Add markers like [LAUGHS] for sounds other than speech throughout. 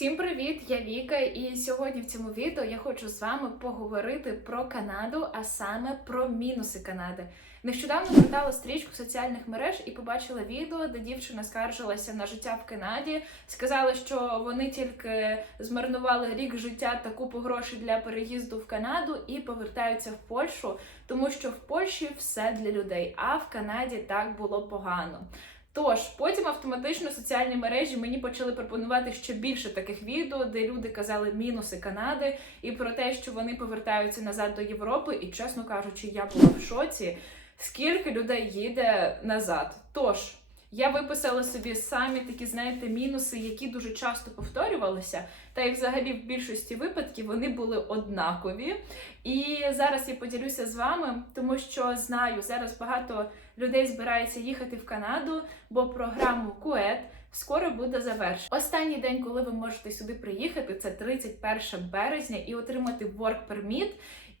Всім привіт! Я Віка, і сьогодні в цьому відео я хочу з вами поговорити про Канаду, а саме про мінуси Канади. Нещодавно читала стрічку соціальних мереж і побачила відео, де дівчина скаржилася на життя в Канаді. Сказала, що вони тільки змарнували рік життя та купу грошей для переїзду в Канаду і повертаються в Польщу, тому що в Польщі все для людей, а в Канаді так було погано. Тож потім автоматично соціальні мережі мені почали пропонувати ще більше таких відео, де люди казали мінуси Канади і про те, що вони повертаються назад до Європи. І чесно кажучи, я була в шоці, скільки людей їде назад. Тож я виписала собі самі такі, знаєте, мінуси, які дуже часто повторювалися. Та й взагалі в більшості випадків вони були однакові. І зараз я поділюся з вами, тому що знаю, зараз багато людей збирається їхати в Канаду, бо програму КУЕТ скоро буде завершена. Останній день, коли ви можете сюди приїхати, це 31 березня, і отримати work permit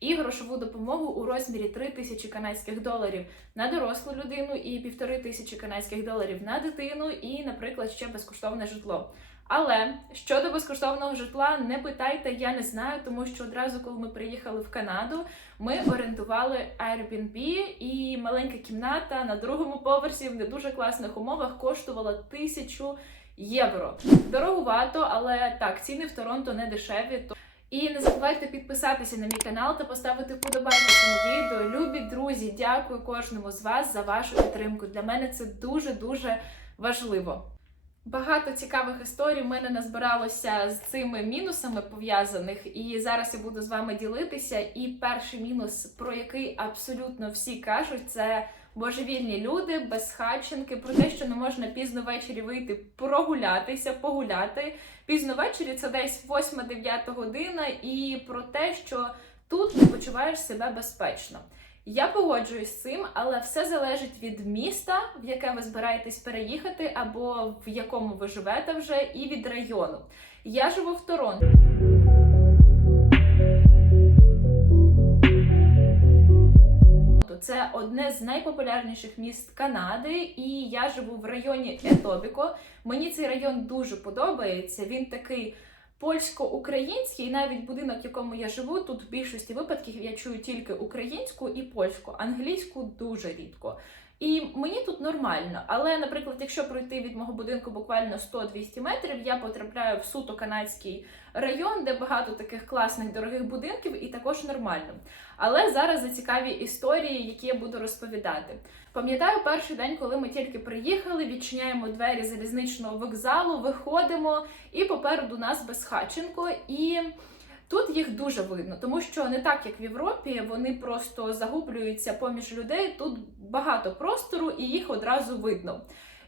і грошову допомогу у розмірі 3 тисячі канадських доларів на дорослу людину і півтори тисячі канадських доларів на дитину, і, наприклад, ще безкоштовне житло. Але щодо безкоштовного житла, не питайте, я не знаю, тому що одразу, коли ми приїхали в Канаду, ми орендували Airbnb, і маленька кімната на другому поверсі в не дуже класних умовах коштувала тисячу євро. Дорогувато, але так, ціни в Торонто не дешеві. І не забувайте підписатися на мій канал та поставити вподобайку цьому відео. Любі друзі, дякую кожному з вас за вашу підтримку. Для мене це дуже дуже важливо. Багато цікавих історій в мене назбиралося з цими мінусами пов'язаних, і зараз я буду з вами ділитися. І перший мінус, про який абсолютно всі кажуть, це божевільні люди, безхатченки, про те, що не можна пізно ввечері вийти прогулятися, погуляти. Пізно ввечері це десь 8-9 година, і про те, що тут не почуваєш себе безпечно. Я погоджуюсь з цим, але все залежить від міста, в яке ви збираєтесь переїхати, або в якому ви живете вже, і від району. Я живу в Торонто. Одне з найпопулярніших міст Канади, і я живу в районі Етобіко. Мені цей район дуже подобається. Він такий польсько-український, навіть будинок, в якому я живу, тут в більшості випадків я чую тільки українську і польську, англійську дуже рідко. І мені тут нормально. Але, наприклад, якщо пройти від мого будинку буквально 100-200 метрів, я потрапляю в суто канадський район, де багато таких класних дорогих будинків, і також нормально. Але зараз за цікаві історії, які я буду розповідати. Пам'ятаю перший день, коли ми тільки приїхали, відчиняємо двері залізничного вокзалу, виходимо, і попереду нас безхатченко. І тут їх дуже видно, тому що не так як в Європі, вони просто загублюються поміж людей. Тут багато простору, і їх одразу видно.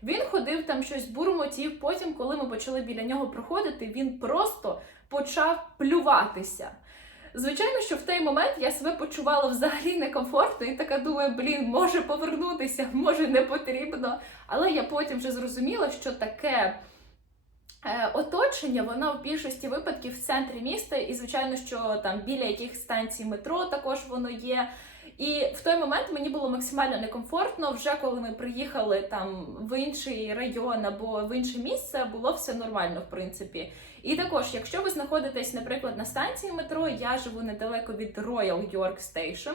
Він ходив там щось бурмотів. Потім, коли ми почали біля нього проходити, він просто почав плюватися. Звичайно, що в той момент я себе почувала взагалі некомфортно і така думаю, блін, може повернутися, може не потрібно. Але я потім вже зрозуміла, що таке оточення, воно в більшості випадків в центрі міста, і звичайно, що там біля яких станцій метро також воно є. І в той момент мені було максимально некомфортно. Вже коли ми приїхали там в інший район або в інше місце, було все нормально, в принципі. І також, якщо ви знаходитесь, наприклад, на станції метро, я живу недалеко від Royal York Station,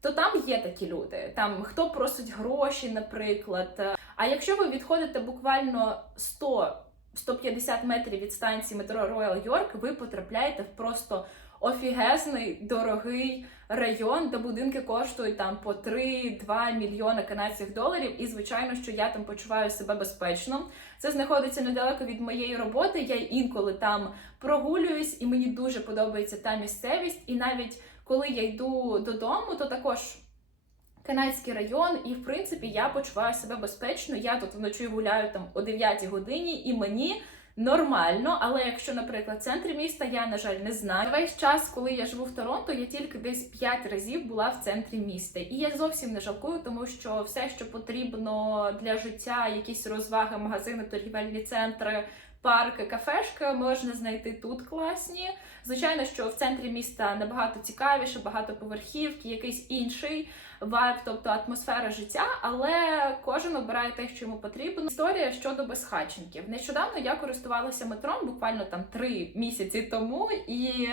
то там є такі люди. Там хто просить гроші, наприклад. А якщо ви відходите буквально 100 150 метрів від станції метро Royal York, ви потрапляєте в просто офігезний дорогий район, де будинки коштують там по 3-2 мільйони канадських доларів. І звичайно, що я там почуваю себе безпечно. Це знаходиться недалеко від моєї роботи. Я інколи там прогулююсь, і мені дуже подобається та місцевість. І навіть коли я йду додому, то також. Канадський район, і в принципі я почуваю себе безпечно. Я тут вночі гуляю там о 9 годині, і мені нормально. Але якщо, наприклад, в центрі міста, я на жаль не знаю. Весь час, коли я живу в Торонто, я тільки десь 5 разів була в центрі міста. І я зовсім не жалкую, тому що все, що потрібно для життя, якісь розваги, магазини, торгівельні центри. парки, кафешки можна знайти тут класні. Звичайно, що в центрі міста набагато цікавіше, багатоповерхівки, якийсь інший вайб, тобто атмосфера життя, але кожен обирає те, що йому потрібно. Історія щодо безхатченків. Нещодавно я користувалася метром, буквально там три місяці тому, і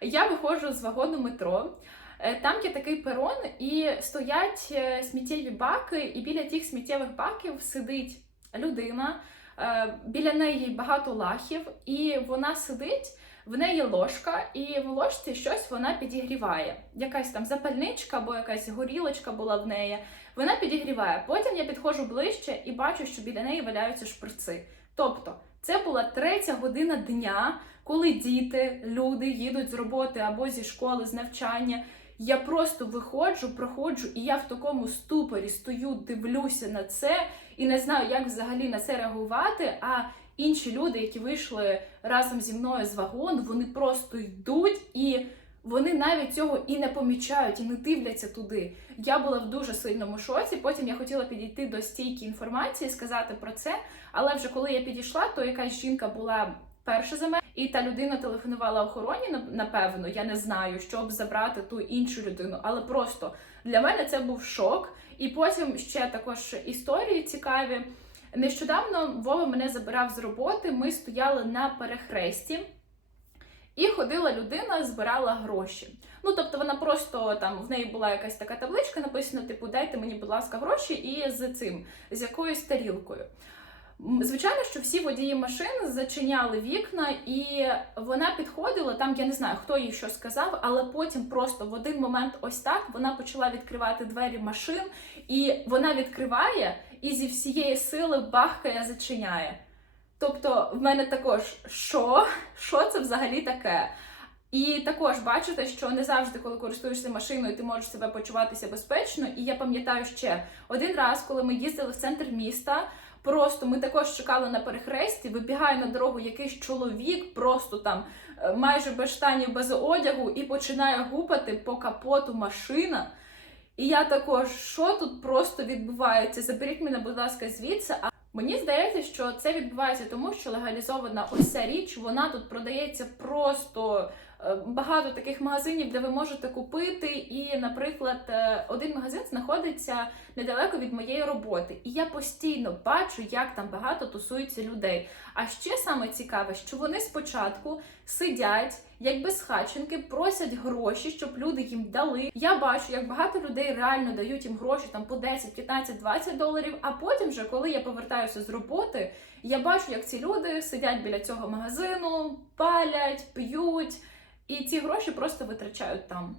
я виходжу з вагону метро. Е, Там є такий перон, і стоять е, сміттєві баки, і біля тих сміттєвих баків сидить людина. Е, Біля неї багато лахів, і вона сидить. В неї ложка, і в ложці щось вона підігріває. Якась там запальничка або якась горілочка була в неї. Вона підігріває. Потім я підходжу ближче і бачу, що біля неї валяються шприци. Тобто, це була третя година дня, коли діти, люди їдуть з роботи або зі школи, з навчання. Я просто виходжу, проходжу, і я в такому ступорі стою, дивлюся на це і не знаю, як взагалі на це реагувати. А інші люди, які вийшли разом зі мною з вагону, вони просто йдуть і вони навіть цього і не помічають, і не дивляться туди. Я була в дуже сильному шоці. Потім я хотіла підійти до стійки інформації, сказати про це. Але вже коли я підійшла, то якась жінка була перша за мене, і та людина телефонувала охороні, напевно, я не знаю, щоб забрати ту іншу людину. Але просто для мене це був шок. І потім ще також історії цікаві. Нещодавно Вова мене забирав з роботи. Ми стояли на перехресті, і ходила людина, збирала гроші. Ну тобто вона просто там в неї була якась така табличка, написано: типу, дайте мені, будь ласка, гроші, і з цим, з якоюсь тарілкою. Звичайно, що всі водії машин зачиняли вікна, і вона підходила там. Я не знаю, хто їй що сказав, але потім просто в один момент, ось так вона почала відкривати двері машин, і вона відкриває і зі всієї сили бахкає, зачиняє. Тобто, в мене також що? Що це взагалі таке? І також бачите, що не завжди, коли користуєшся машиною, ти можеш себе почуватися безпечно. І я пам'ятаю ще один раз, коли ми їздили в центр міста. Просто ми також чекали на перехресті, вибігає на дорогу якийсь чоловік, просто там е, майже без штанів, без одягу, і починає гупати по капоту машина. І я також, що тут просто відбувається? Заберіть мене, будь ласка, звідси. А мені здається, що це відбувається тому, що легалізована ось ця річ, вона тут продається просто багато таких магазинів, де ви можете купити. І, наприклад, е, один магазин знаходиться недалеко від моєї роботи, і я постійно бачу, як там багато тусується людей. А ще саме цікаве, що вони спочатку сидять як безхатченки, просять гроші, щоб люди їм дали. Я бачу, як багато людей реально дають їм гроші там по 10, 15, 20 доларів. А потім, вже коли я повертаюся з роботи, я бачу, як ці люди сидять біля цього магазину, палять, п'ють, і ці гроші просто витрачають там.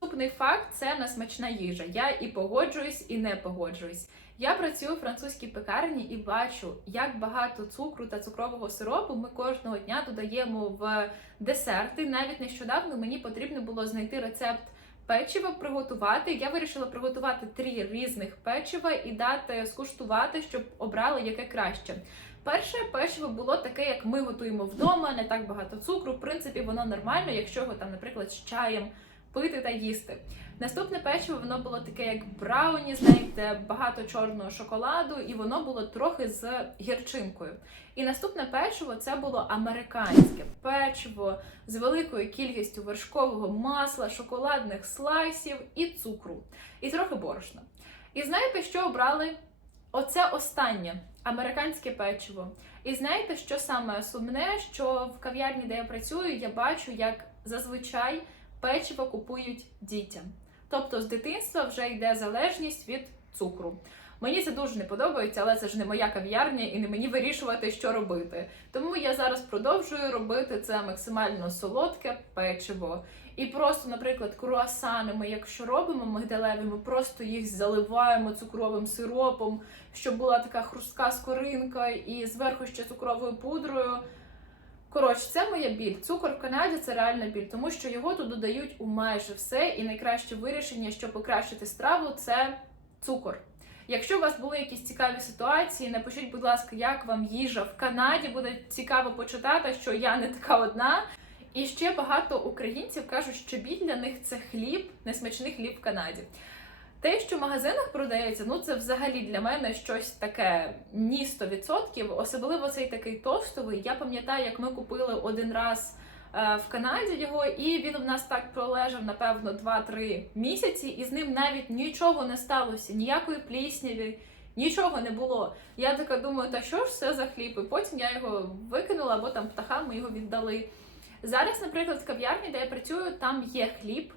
Наступний факт це несмачна їжа. Я і погоджуюсь, і не погоджуюсь. Я працюю у французькій пекарні і бачу, як багато цукру та цукрового сиропу ми кожного дня додаємо в десерти. Навіть нещодавно мені потрібно було знайти рецепт печива, приготувати. Я вирішила приготувати три різних печива і дати скуштувати, щоб обрали яке краще. Перше печиво було таке, як ми готуємо вдома, не так багато цукру. В принципі, воно нормально, якщо його там, наприклад, з чаєм пити та їсти. Наступне печиво воно було таке, як брауні, знаєте, багато чорного шоколаду, і воно було трохи з гірчинкою. І наступне печиво це було американське печиво з великою кількістю вершкового масла, шоколадних слайсів і цукру, і трохи борошна. І знаєте, що обрали? Оце останнє американське печиво. І знаєте, що саме сумне, що в кав'ярні, де я працюю, я бачу, як зазвичай печиво купують дітям. Тобто з дитинства вже йде залежність від цукру. Мені це дуже не подобається, але це ж не моя кав'ярня і не мені вирішувати, що робити. Тому я зараз продовжую робити це максимально солодке печиво. І просто, наприклад, круасани ми, якщо робимо мигдалеві, ми просто їх заливаємо цукровим сиропом, щоб була така хрустка скоринка, і зверху ще цукровою пудрою. Коротше, це моя біль. Цукор в Канаді це реальна біль, тому що його тут додають у майже все, і найкраще вирішення, щоб покращити страву, це цукор. Якщо у вас були якісь цікаві ситуації, напишіть, будь ласка, як вам їжа в Канаді. Буде цікаво почитати, що я не така одна. І ще багато українців кажуть, що біль для них це хліб, несмачний хліб в Канаді. Те, що в магазинах продається, ну це взагалі для мене щось таке ні 100%. Особливо цей такий тостовий. Я пам'ятаю, як ми купили один раз е, в Канаді його, і він в нас так пролежав, напевно, 2-3 місяці, і з ним навіть нічого не сталося, ніякої плісняві, нічого не було. Я така думаю, та що ж це за хліб? І потім я його викинула, або там птахам ми його віддали. Зараз, наприклад, в кав'ярні, де я працюю, там є хліб,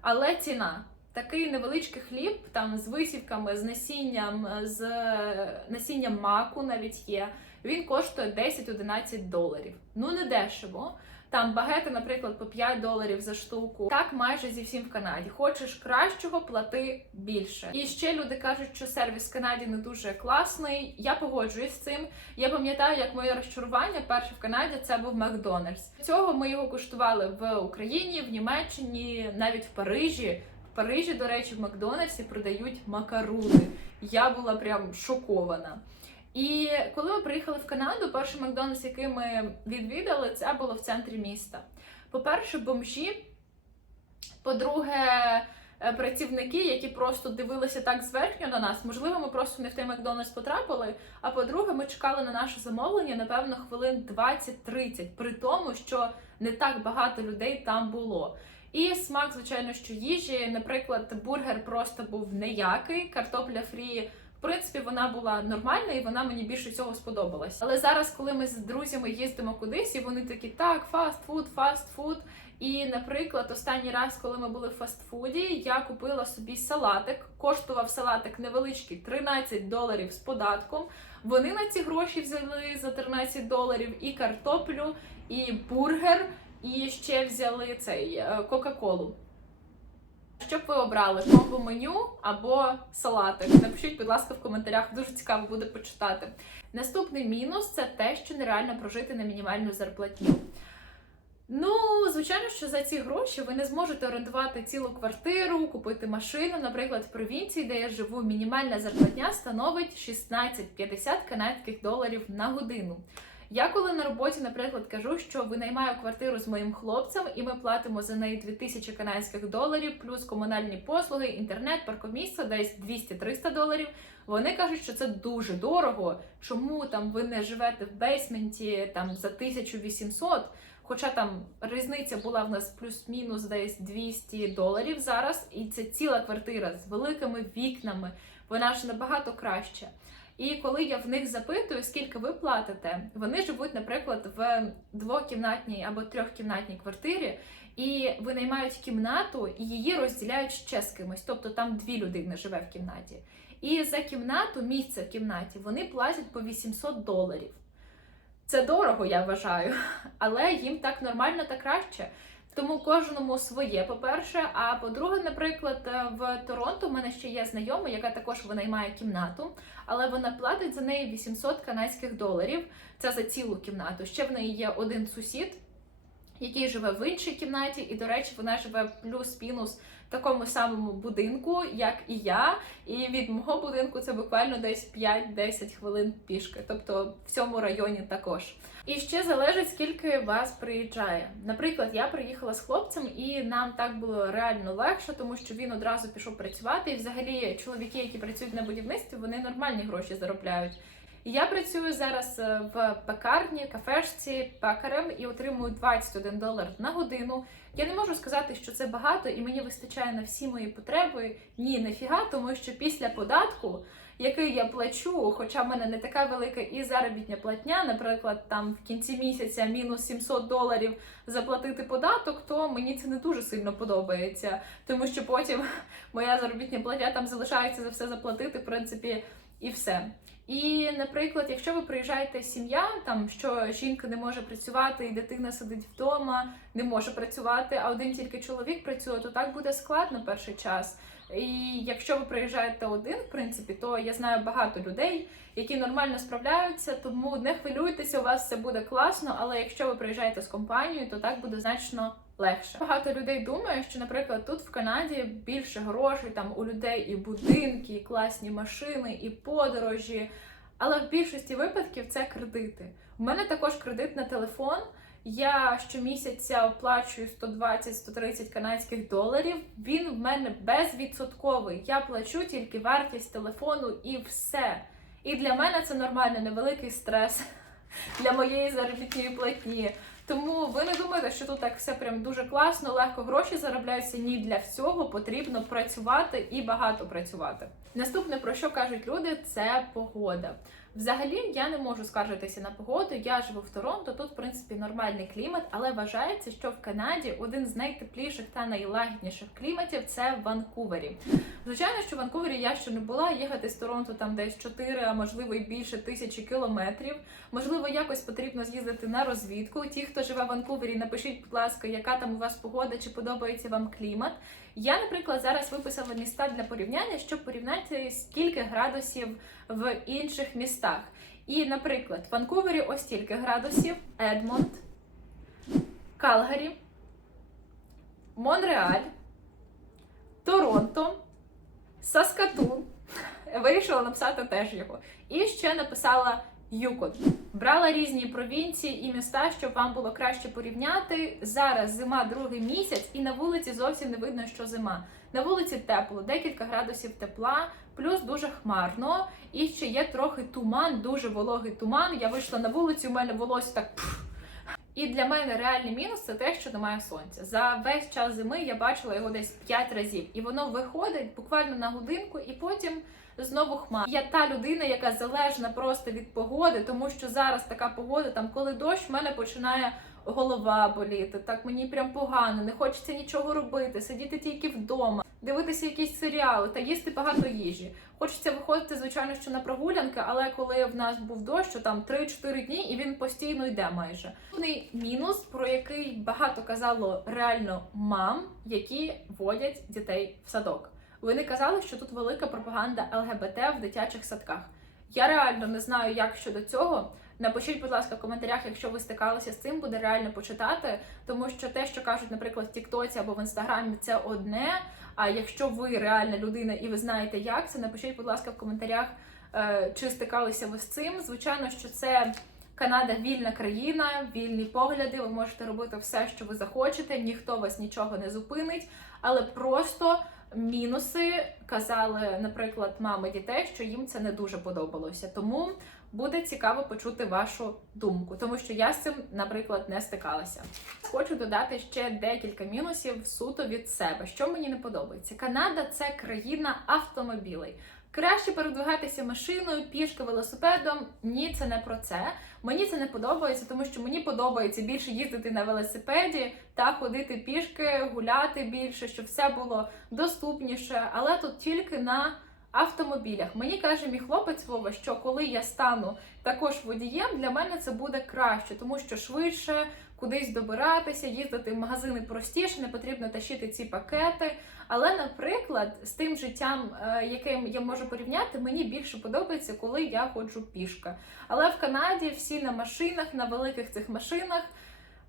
але ціна. Такий невеличкий хліб, там з висівками, з насінням, з е, насінням маку навіть є. Він коштує 10-11 доларів. Ну не дешево. Там багети, наприклад, по 5 доларів за штуку. Так майже зі всім в Канаді. Хочеш кращого, плати більше. І ще люди кажуть, що сервіс в Канаді не дуже класний. Я погоджуюсь з цим. Я пам'ятаю, як моє розчарування перше в Канаді це був Макдональдс. Цього ми його куштували в Україні, в Німеччині, навіть в Парижі. В Парижі, до речі, в Макдональдсі продають макаруни. Я була прям шокована. І коли ми приїхали в Канаду, перший Макдональдс, який ми відвідали, це було в центрі міста. По-перше, бомжі. По-друге, е, працівники, які просто дивилися так зверхньо на нас. Можливо, ми просто не в той Макдональдс потрапили. А по-друге, ми чекали на наше замовлення, напевно, хвилин 20-30, при тому, що не так багато людей там було. І смак, звичайно, що їжі, наприклад, бургер просто був неякий, картопля фрі. Принципі, вона була нормальна і вона мені більше всього сподобалась. Але зараз, коли ми з друзями їздимо кудись, і вони такі, так, фастфуд, фастфуд. І, наприклад, останній раз, коли ми були в фастфуді, я купила собі салатик. Коштував салатик невеличкий 13 доларів з податком. Вони на ці гроші взяли за 13 доларів і картоплю, і бургер, і ще взяли цей е, Кока-Колу. Що б ви обрали комбо меню або салатик? Напишіть, будь ласка, в коментарях. Дуже цікаво буде почитати. Наступний мінус це те, що нереально прожити на мінімальну зарплатню. Ну, звичайно, що за ці гроші ви не зможете орендувати цілу квартиру, купити машину. Наприклад, в провінції, де я живу, мінімальна зарплатня становить 16,50 канадських доларів на годину. Я коли на роботі, наприклад, кажу, що винаймаю квартиру з моїм хлопцем, і ми платимо за неї 2000 канадських доларів, плюс комунальні послуги, інтернет, паркомісце, десь 200-300 доларів. Вони кажуть, що це дуже дорого. Чому там ви не живете в бейсменті там за 1800? Хоча там різниця була в нас плюс-мінус десь 200 доларів зараз, і це ціла квартира з великими вікнами. Вона ж набагато краще. І коли я в них запитую, скільки ви платите, вони живуть, наприклад, в двокімнатній або трьохкімнатній квартирі, і винаймають кімнату, і її розділяють ще з кимось. Тобто там дві людини живе в кімнаті. І за кімнату, місце в кімнаті, вони платять по 800 доларів. Це дорого, я вважаю, [LAUGHS] але їм так нормально та краще. Тому кожному своє, по-перше. А по-друге, наприклад, в Торонто в мене ще є знайома, яка також винаймає кімнату, але вона платить за неї 800 канадських доларів. Це за цілу кімнату. Ще в неї є один сусід, який живе в іншій кімнаті, і, до речі, вона живе плюс-мінус в такому самому будинку, як і я. І від мого будинку це буквально десь 5-10 хвилин пішки, тобто в цьому районі також. І ще залежить, скільки вас приїжджає. Наприклад, я приїхала з хлопцем, і нам так було реально легше, тому що він одразу пішов працювати. І взагалі чоловіки, які працюють на будівництві, вони нормальні гроші заробляють. Я працюю зараз е, в пекарні, кафешці, пекарем і отримую 21 долар на годину. Я не можу сказати, що це багато, і мені вистачає на всі мої потреби. Ні, нафіга, тому що після податку, який я плачу, хоча в мене не така велика і заробітня платня, наприклад, там в кінці місяця мінус 700 доларів заплатити податок, то мені це не дуже сильно подобається, тому що потім [LAUGHS] моя заробітня платня там залишається за все заплатити, в принципі, і все. І, наприклад, якщо ви приїжджаєте сім'я, там що жінка не може працювати, і дитина сидить вдома, не може працювати, а один тільки чоловік працює, то так буде складно перший час. І якщо ви приїжджаєте один, в принципі, то я знаю багато людей, які нормально справляються, тому не хвилюйтеся, у вас все буде класно. Але якщо ви приїжджаєте з компанією, то так буде значно легше. Багато людей думає, що, наприклад, тут в Канаді більше грошей, там у людей і будинки, і класні машини, і подорожі. Але в більшості випадків це кредити. У мене також кредит на телефон. Я щомісяця оплачую 120-130 канадських доларів. Він в мене безвідсотковий. Я плачу тільки вартість телефону і все. І для мене це нормально, невеликий стрес [LAUGHS] для моєї заробітної платні. Тому ви не думаєте, що тут так все прям дуже класно, легко гроші заробляються. Ні, для всього потрібно працювати і багато працювати. Наступне про що кажуть люди, це погода. Взагалі я не можу скаржитися на погоду. Я живу в Торонто. Тут, в принципі, нормальний клімат, але вважається, що в Канаді один з найтепліших та найлагідніших кліматів це в Ванкувері. Звичайно, що в Ванкувері я ще не була. Їхати з Торонто там десь 4, а можливо і більше тисячі кілометрів. Можливо, якось потрібно з'їздити на розвідку. Ті, хто живе в Ванкувері, напишіть, будь ласка, яка там у вас погода, чи подобається вам клімат. Я, наприклад, зараз виписала міста для порівняння, щоб порівняти скільки градусів в інших містах. І, наприклад, в Ванкувері ось стільки градусів, Едмонт, Калгарі, Монреаль, Торонто, Саскатун. Вирішила написати теж його. І ще написала Юкон. Брала різні провінції і міста, щоб вам було краще порівняти. Зараз зима другий місяць, і на вулиці зовсім не видно, що зима. На вулиці тепло, декілька градусів тепла, плюс дуже хмарно. І ще є трохи туман, дуже вологий туман. Я вийшла на вулицю, у мене волосся так. І для мене реальний мінус це те, що немає сонця. За весь час зими я бачила його десь 5 разів, і воно виходить буквально на годинку, і потім знову хмар. Я та людина, яка залежна просто від погоди, тому що зараз така погода, там коли дощ, в мене починає голова боліти. Так мені прям погано, не хочеться нічого робити, сидіти тільки вдома, дивитися якісь серіали та їсти багато їжі. Хочеться виходити, звичайно, що на прогулянки, але коли в нас був дощ, то там 3-4 дні, і він постійно йде майже. Головний мінус, про який багато казало реально мам, які водять дітей в садок. Вони казали, що тут велика пропаганда ЛГБТ в дитячих садках. Я реально не знаю, як щодо цього. Напишіть, будь ласка, в коментарях, якщо ви стикалися з цим, буде реально почитати. Тому що те, що кажуть, наприклад, в Тіктоці або в інстаграмі, це одне. А якщо ви реальна людина і ви знаєте, як це, напишіть, будь ласка, в коментарях, е, чи стикалися ви з цим. Звичайно, що це Канада вільна країна, вільні погляди. Ви можете робити все, що ви захочете, ніхто вас нічого не зупинить, але просто. Мінуси казали, наприклад, мами дітей, що їм це не дуже подобалося. Тому буде цікаво почути вашу думку, тому що я з цим, наприклад, не стикалася. Хочу додати ще декілька мінусів суто від себе. Що мені не подобається? Канада це країна автомобілей. Краще передвигатися машиною, пішки, велосипедом. Ні, це не про це. Мені це не подобається, тому що мені подобається більше їздити на велосипеді та ходити пішки, гуляти більше, щоб все було доступніше. Але тут тільки на автомобілях. Мені каже мій хлопець Вова, що коли я стану також водієм, для мене це буде краще, тому що швидше кудись добиратися, їздити в магазини простіше, не потрібно тащити ці пакети. Але, наприклад, з тим життям, е, яким я можу порівняти, мені більше подобається, коли я ходжу пішки. Але в Канаді всі на машинах, на великих цих машинах.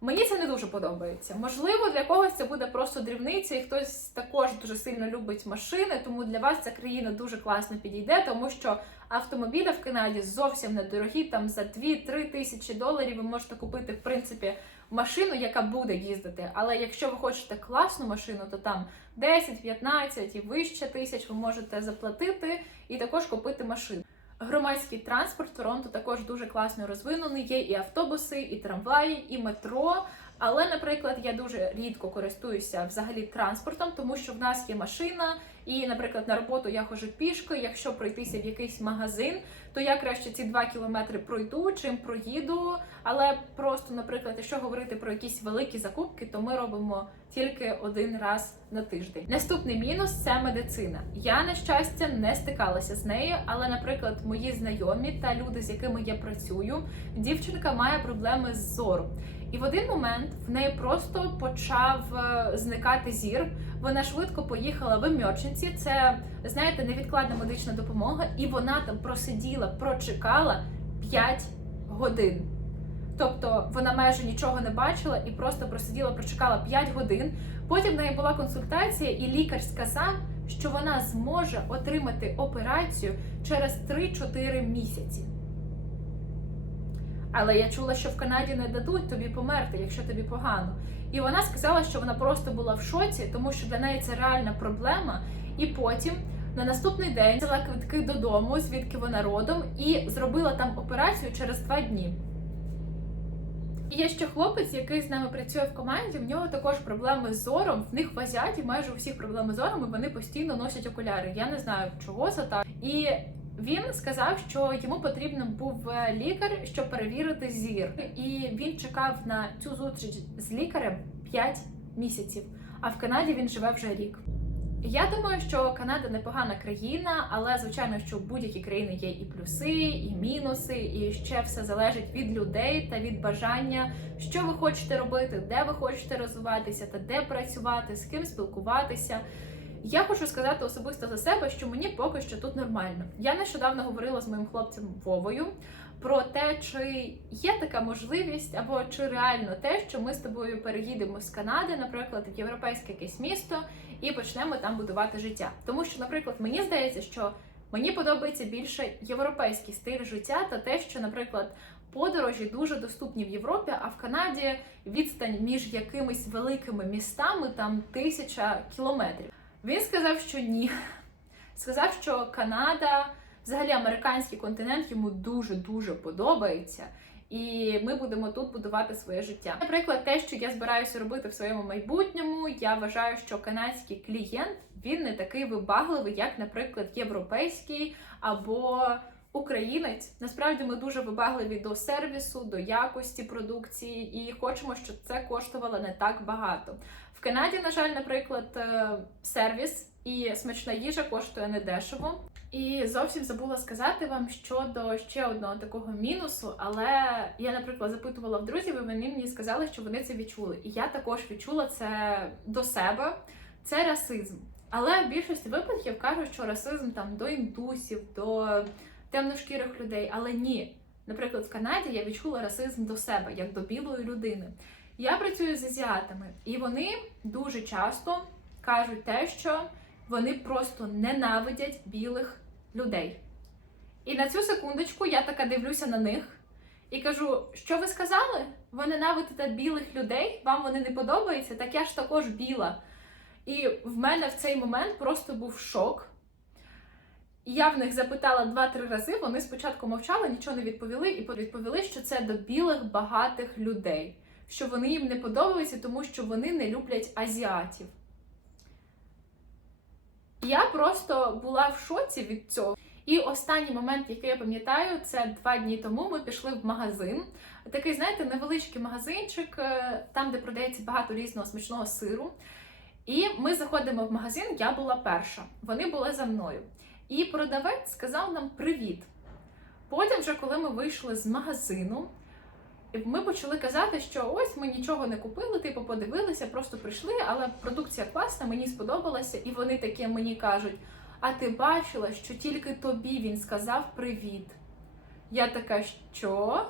Мені це не дуже подобається. Можливо, для когось це буде просто дрібниця, і хтось також дуже сильно любить машини, тому для вас ця країна дуже класно підійде, тому що автомобілі в Канаді зовсім недорогі. Там за 2-3 тисячі доларів ви можете купити, в принципі, машину, яка буде їздити. Але якщо ви хочете класну машину, то там 10-15 і вище тисяч ви можете заплатити і також купити машину. Громадський транспорт Торонто також дуже класно розвинений. Є і автобуси, і трамваї, і метро. Але, наприклад, я дуже рідко користуюся взагалі транспортом, тому що в нас є машина, і, наприклад, на роботу я ходжу пішки. Якщо пройтися в якийсь магазин, то я краще ці два кілометри пройду, чим проїду. Але просто, наприклад, якщо говорити про якісь великі закупки, то ми робимо тільки один раз на тиждень. Наступний мінус це медицина. Я на щастя не стикалася з нею, але, наприклад, мої знайомі та люди, з якими я працюю, дівчинка має проблеми з зором. І в один момент в неї просто почав е, зникати зір. Вона швидко поїхала в емердженсі. Це знаєте, невідкладна медична допомога, і вона там просиділа, прочекала 5 годин. Тобто вона майже нічого не бачила і просто просиділа, прочекала 5 годин. Потім в неї була консультація, і лікар сказав, що вона зможе отримати операцію через 3-4 місяці. Але я чула, що в Канаді не дадуть тобі померти, якщо тобі погано. І вона сказала, що вона просто була в шоці, тому що для неї це реальна проблема. І потім на наступний день взяла квитки додому, звідки вона родом, і зробила там операцію через два дні. І є ще хлопець, який з нами працює в команді. В нього також проблеми з зором. В них в азіаті майже у всіх проблеми з зором, і вони постійно носять окуляри. Я не знаю, чого це так. І він сказав, що йому потрібен був е, лікар, щоб перевірити зір. І він чекав на цю зустріч з лікарем 5 місяців. А в Канаді він живе вже рік. Я думаю, що Канада непогана країна, але звичайно, що в будь-якій країні є і плюси, і мінуси, і ще все залежить від людей та від бажання, що ви хочете робити, де ви хочете розвиватися, та де працювати, з ким спілкуватися. Я хочу сказати особисто за себе, що мені поки що тут нормально. Я нещодавно говорила з моїм хлопцем Вовою про те, чи є така можливість, або чи реально те, що ми з тобою переїдемо з Канади, наприклад, в європейське якесь місто, і почнемо там будувати життя. Тому що, наприклад, мені здається, що мені подобається більше європейський стиль життя та те, що, наприклад, подорожі дуже доступні в Європі, а в Канаді відстань між якимись великими містами там тисяча кілометрів. Він сказав, що ні. Сказав, що Канада, взагалі американський континент, йому дуже дуже подобається. І ми будемо тут будувати своє життя. Наприклад, те, що я збираюся робити в своєму майбутньому, я вважаю, що канадський клієнт він не такий вибагливий, як, наприклад, європейський або українець. Насправді ми дуже вибагливі до сервісу, до якості продукції, і хочемо, щоб це коштувало не так багато. Канаді, на жаль, наприклад, е, сервіс і смачна їжа коштує недешево. І зовсім забула сказати вам щодо ще одного такого мінусу. Але я, наприклад, запитувала в друзів, і вони мені сказали, що вони це відчули. І я також відчула це до себе. Це расизм. Але в більшості випадків кажуть, що расизм там до індусів, до темношкірих людей. Але ні. Наприклад, в Канаді я відчула расизм до себе, як до білої людини. Я працюю з азіатами, і вони дуже часто кажуть те, що вони просто ненавидять білих людей. І на цю секундочку я така дивлюся на них і кажу: що ви сказали? Ви ненавидите білих людей? Вам вони не подобаються? Так я ж також біла. І в мене в цей момент просто був шок. Я в них запитала два-три рази. Вони спочатку мовчали, нічого не відповіли, і відповіли, що це до білих багатих людей, що вони їм не подобаються, тому що вони не люблять азіатів. Я просто була в шоці від цього. І останній момент, який я пам'ятаю, це два дні тому. Ми пішли в магазин. Такий, знаєте, невеличкий магазинчик, е, там, де продається багато різного смачного сиру. І ми заходимо в магазин, я була перша. Вони були за мною. І продавець сказав нам привіт. Потім, вже коли ми вийшли з магазину, ми почали казати, що ось ми нічого не купили, типу подивилися, просто прийшли, але продукція класна, мені сподобалася, і вони такі мені кажуть: а ти бачила, що тільки тобі він сказав привіт. Я така, що?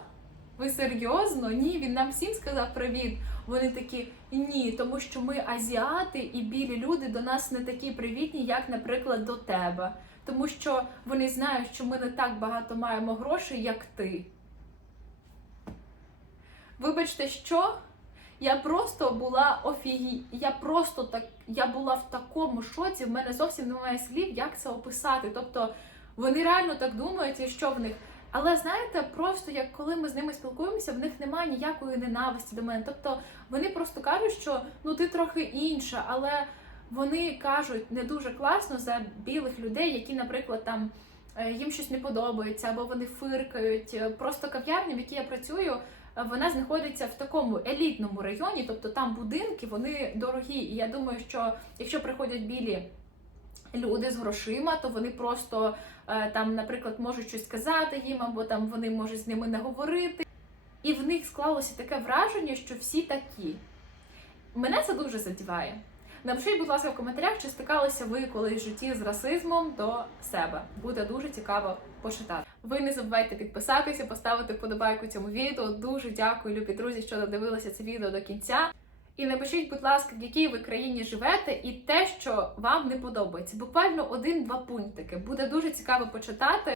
Ви серйозно? Ні, він нам всім сказав привіт. Вони такі ні, тому що ми азіати і білі люди до нас не такі привітні, як, наприклад, до тебе. Тому що вони знають, що ми не так багато маємо грошей, як ти. Вибачте, що? Я просто була офігі... Я просто так я була в такому шоці. В мене зовсім немає слів, як це описати. Тобто вони реально так думають, і що в них. Але знаєте, просто як коли ми з ними спілкуємося, в них немає ніякої ненависті до мене. Тобто вони просто кажуть, що ну ти трохи інша, але вони кажуть не дуже класно за білих людей, які, наприклад, там е, їм щось не подобається, або вони фиркають. Просто кав'ярня, в якій я працюю, е, вона знаходиться в такому елітному районі, тобто там будинки вони дорогі. І я думаю, що якщо приходять білі люди з грошима, то вони просто е, там, наприклад, можуть щось сказати їм, або там вони можуть з ними не говорити. І в них склалося таке враження, що всі такі. Мене це дуже задіває. Напишіть, будь ласка, в коментарях, чи стикалися ви колись в житті з расизмом до себе. Буде дуже цікаво почитати. Ви не забувайте підписатися, поставити вподобайку цьому відео. Дуже дякую, любі друзі, що додивилися це відео до кінця. І напишіть, будь ласка, в якій ви країні живете, і те, що вам не подобається. Буквально один-два пунктики. Буде дуже цікаво почитати.